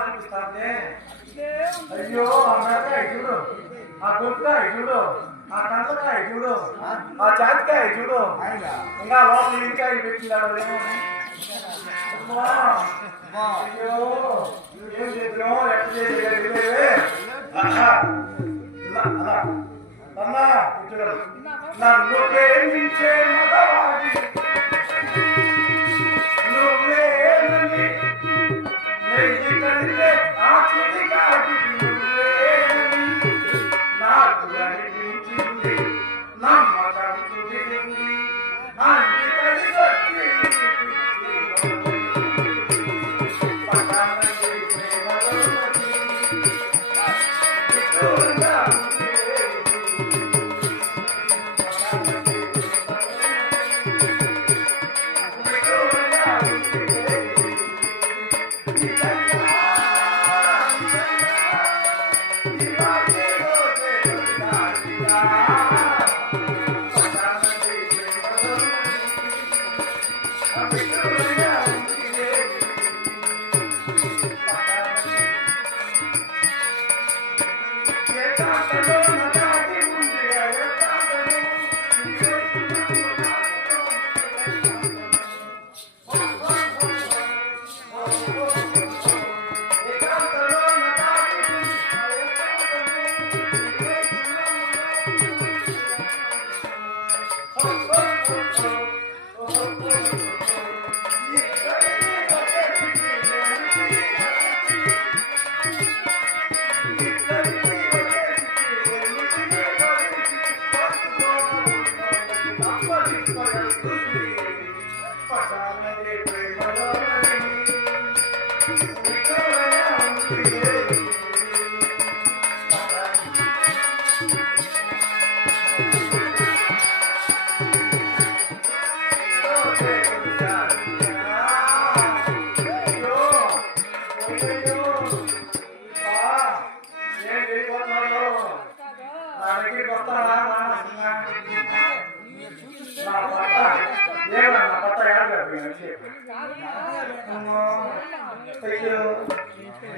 చూడాలనిపిస్తాంది అయ్యో ఆ మెడకాయ చూడు ఆ గుంటకాయ చూడు ఆ కంటకాయ చూడు ఆ చాతికాయ చూడు ఇంకా లోపల ఇంకా ఇవి పెట్టినాడు అయ్యో ఏం చేద్దాం ఎట్లా చేసేది Thank you. అయ్యో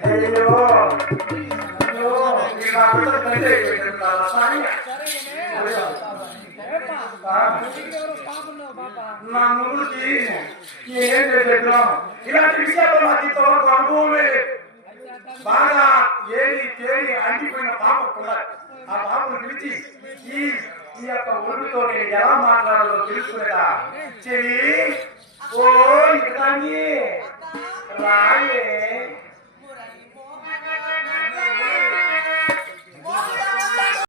అయ్యో అయ్యో నా బిడ్డ కంటే పెట్టారా సాయి నా ముందుకి ఏం చేసేద్దాం ఇలాంటి విషయాలు నాకు ఇంతవరకు అనుభవం బాగా ఏది తేలి అంటిపోయిన పాప కూడా ఆ పాపను పిలిచి ఈ ఈ యొక్క ఒడితో నేను ఎలా మాట్లాడాలో తెలుసుకునేదా చెవి ఓ ఇక్కడ రా